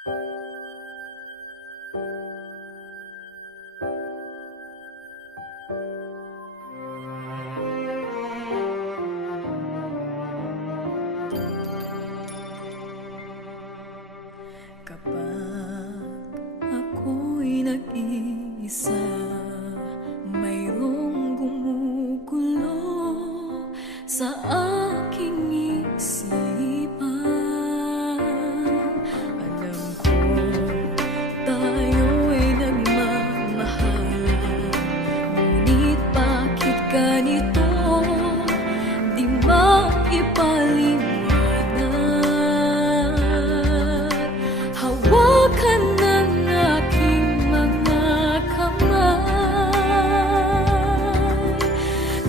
Kapag ako'y nag-iisa, mayroong gumugulo sa aking isipan. Alam ko tayo'y nagmamahalan, ngunit bakit ganito di maipaliwanag? Hawakan ng aking mga kamay,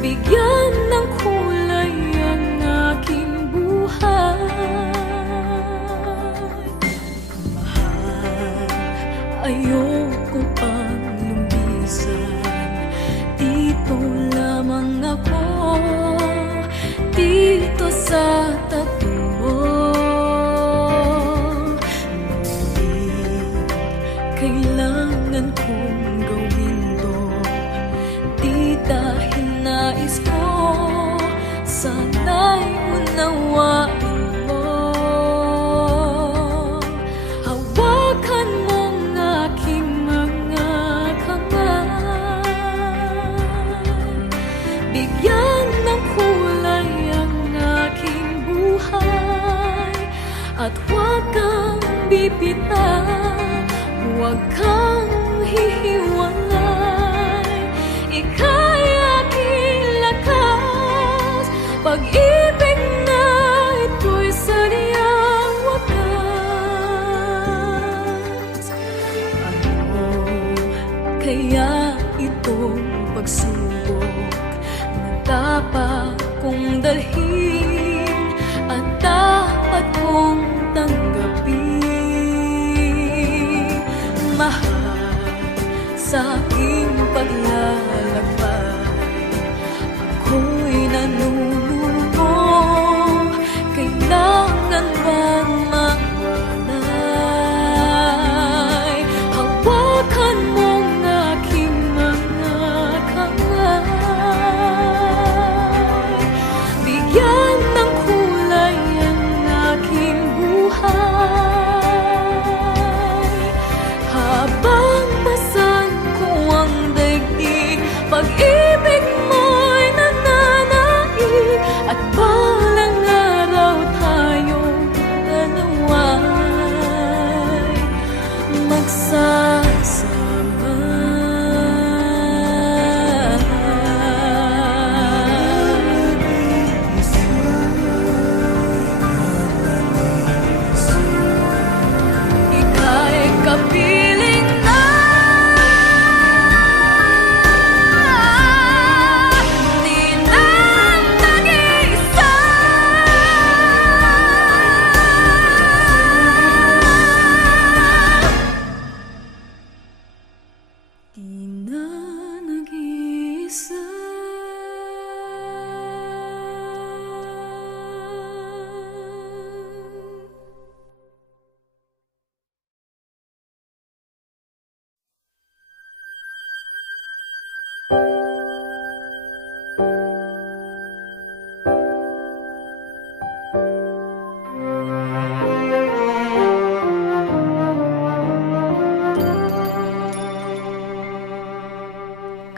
bigyan ng kulay ang aking buhay. Mahal, ayoko pang lumisan, dito lamang ako, dito sa tabi mo. Kailangan kong gawin to, di dahil nais ko, sana'y unawain mo. Hawakan mong aking mga kamay, bigyan ng kulay ang aking buhay, at huwag kang bibitaw, huwag kang hihiwalay. Ika'y aking lakas, pag-ibig na ito'y sadyang wakas. Ano kaya itong pagsubok na dapat kong dalhin at dapat kong tanggapin? Mahal, sa aking paglalakbay, ako'y nanunubos. Kailangan bang mawalay? Hawakan mong aking mga kamay, bigyan ng kulay ang aking buhay. Habang basan ko ang daigdig, pag-ibig mo'y nananaig, at balang araw tayong dalawa'y magsasama. Ika'y kapiling na, di na nag-iisa. Di na nag-iisa.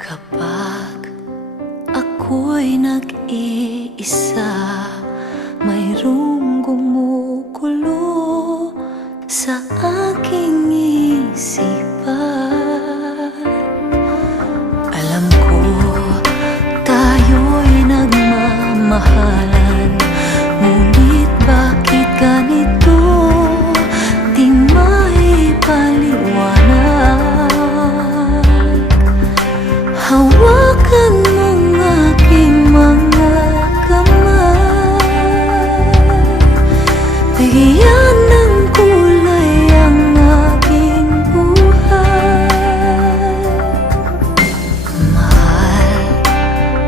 Kapag ako'y nag-iisa, mayroong gumugulo sa aking isipan. Alam ko tayo'y nagmamahalan, ngunit bakit ganito di maipaliwanag? Hawakan mong aking mga kamay, bigyan ng kulay ang aking buhay. Mahal,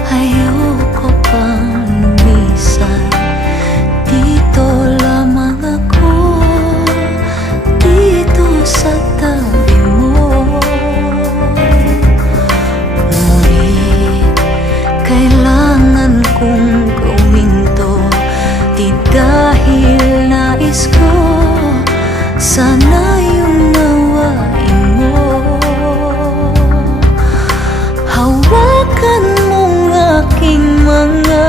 ayoko pang lumisan, dito lamang ako, dito Dahil nais ko sana yung nawain mo. Hawakan mong aking mga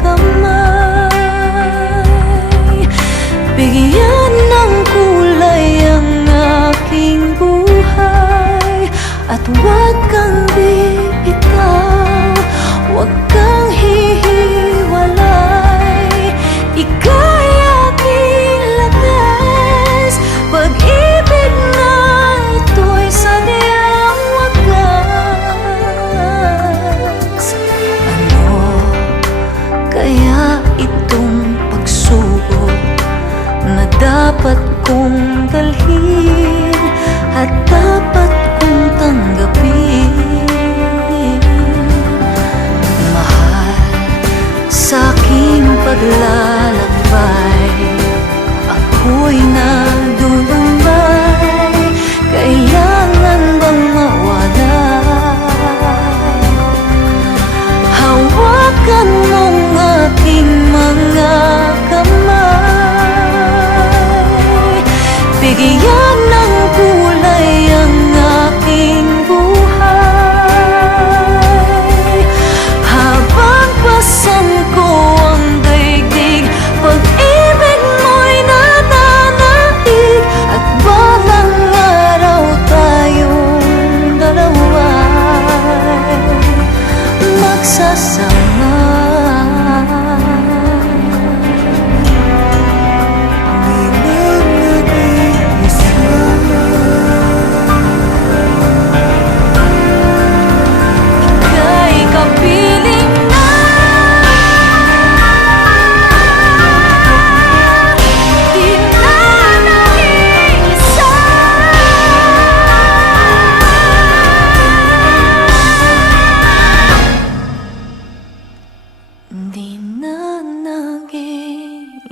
kamay, bigyan ng kulay ang aking buhay. At huwag kang bibitaw, huwag kang hihiwalay. Ika'y aking lakas, pag-ibig na ito'y sadyang wagas. Ano kaya itong pagsubok na dapat kong dalhin at dapat kong tanggapin? Mahal, sa aking paglalakbay, ako'y nadulumbay. Kailangan bang mawalay? Hawakan mong aking mga kamay, bigyan ng kulay ang aking buhay. Habang pasan ko ang daigdig, pag-ibig mo'y nananaig. At balang araw tayong dalawa'y magsasama. Ika'y kapiling na, di na nag-iisa. Di na nag-iisa.